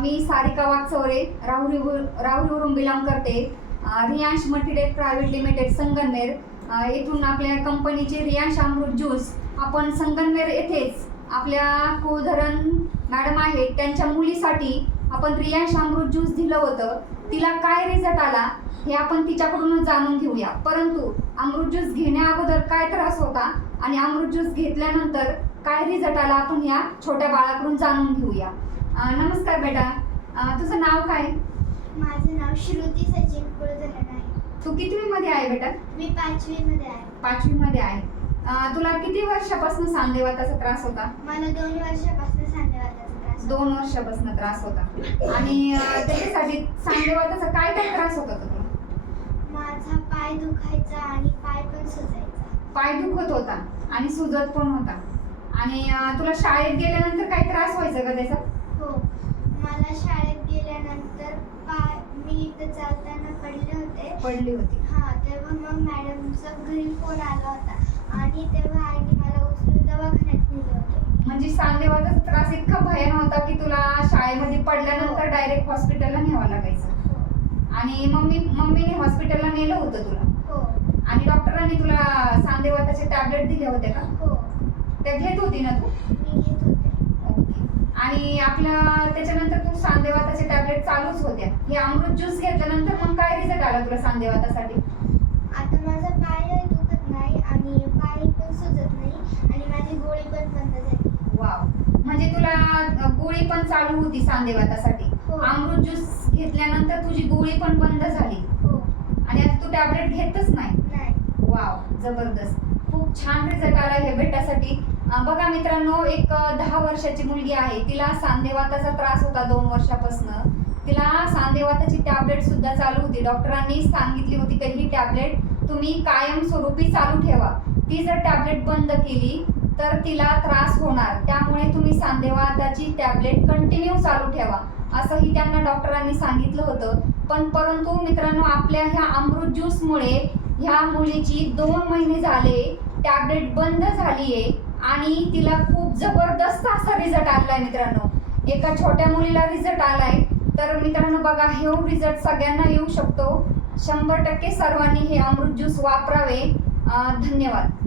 मी सारिका वागचौरे राहुरी राहुरीवरून बिलॉंग करते. Riyansh multidate private limited Sangamner. येथून आपल्या कंपनीचे रियांश अमृत ज्यूस. आपण संगनमेर येथेच आपल्या कोधरण मॅडम आहेत. त्यांच्या मुलीसाठी आपण रियांश अमृत ज्यूस दिलं होतं. तिला काय रिझल्ट आला हे आपण तिच्याकडूनच जाणून घेऊया. परंतु अमृत ज्यूस घेण्या अगोदर काय त्रास होता आणि अमृत ज्यूस घेतल्यानंतर काय रिझल्ट आला आपण या छोट्या बाळाकडून जाणून घेऊया. नमस्कार बेटा. तुझं नाव काय? माझं नाव श्रुती सचिन कुलकर्णी आहे. तू कितवी मध्ये आहे बेटा? मी पाचवी मध्ये आहे. पाचवी मध्ये आहे तुला किती वर्षापासून सांधेवाताचा त्रास होता? मला दोन वर्षापासून सांधेवाताचा त्रास होता. दोन वर्षापासून त्रास होता. आणि त्याच्यासाठी सांधेवाताचा काय काय त्रास होता तुला? माझा पाय दुखायचा आणि पाय पण सुजायचा. पाय दुखत होता आणि सुजत पण होता. आणि तुला शाळेत गेल्यानंतर काय त्रास व्हायचा का त्याचा? हो. मला शाळेत गेल्यानंतर पाय मी इथं चालताना पडले होते. पडली होती. हा तेव्हा मग मॅडमचा घरी फोन आला होता. आणि तेव्हा आईने मला उचलून दवाखान्यात नेले होते. म्हणजे सांधेवाताचा त्रास इतका भयान होता की तुला शाळेमध्ये पडल्यानंतर डायरेक्ट हॉस्पिटलला न्यावं लागायचं. हो. आणि मम्मी मम्मीने हॉस्पिटलला नेलं होतं तुला. हो. आणि डॉक्टरांनी तुला सांधेवाताचे टॅबलेट दिले होते का? हो. त्या घेत होती ना तू? आणि आपल्या त्याच्यानंतर तू सांधेवाताचे टॅबलेट चालूच होत्या. हे अमृत ज्यूस घेतल्यानंतर मग काय रिझल्ट आला तुला सांधेवातासाठी आता माझा पायही दुखत नाही आणि पाय पण सुजत नाही आणि माझी गोळी पण बंद झाली. वाव म्हणजे तुला गोळी पण चालू होती सांधेवातासाठी हो. अमृत ज्यूस घेतल्यानंतर तुझी गोळी पण बंद झाली. हो. आणि आता तू टॅबलेट घेतच नाही. वाव जबरदस्त. खूप छान रिझल्ट आला हे बघा मित्रांनो एक दहा वर्षाची मुलगी आहे. तिला सांधेवाताचा त्रास होता दोन वर्षापासून. तिला सांधेवाताची टॅबलेट सुद्धा चालू होती. डॉक्टरांनी सांगितली होती की ही टॅबलेट तुम्ही कायमस्वरूपी चालू ठेवा. ती जर टॅबलेट बंद केली तर तिला त्रास होणार. त्यामुळे तुम्ही सांधेवाताची टॅबलेट कंटिन्यू चालू ठेवा असंही त्यांना डॉक्टरांनी सांगितलं होतं. पण परंतु मित्रांनो आपल्या ह्या अमृत ज्यूसमुळे ह्या मुलीची दोन महिने झाले. टॅबलेट बंद झालीये आणि तिला खूप जबरदस्त असा रिझल्ट आलाय मित्रांनो. एका छोट्या मुलीला रिझल्ट आलाय. तर मित्रांनो बघा हे रिझल्ट सगळ्यांना येऊ शकतो. शंभर टक्के सर्वांनी हे अमृत ज्यूस वापरावे. धन्यवाद.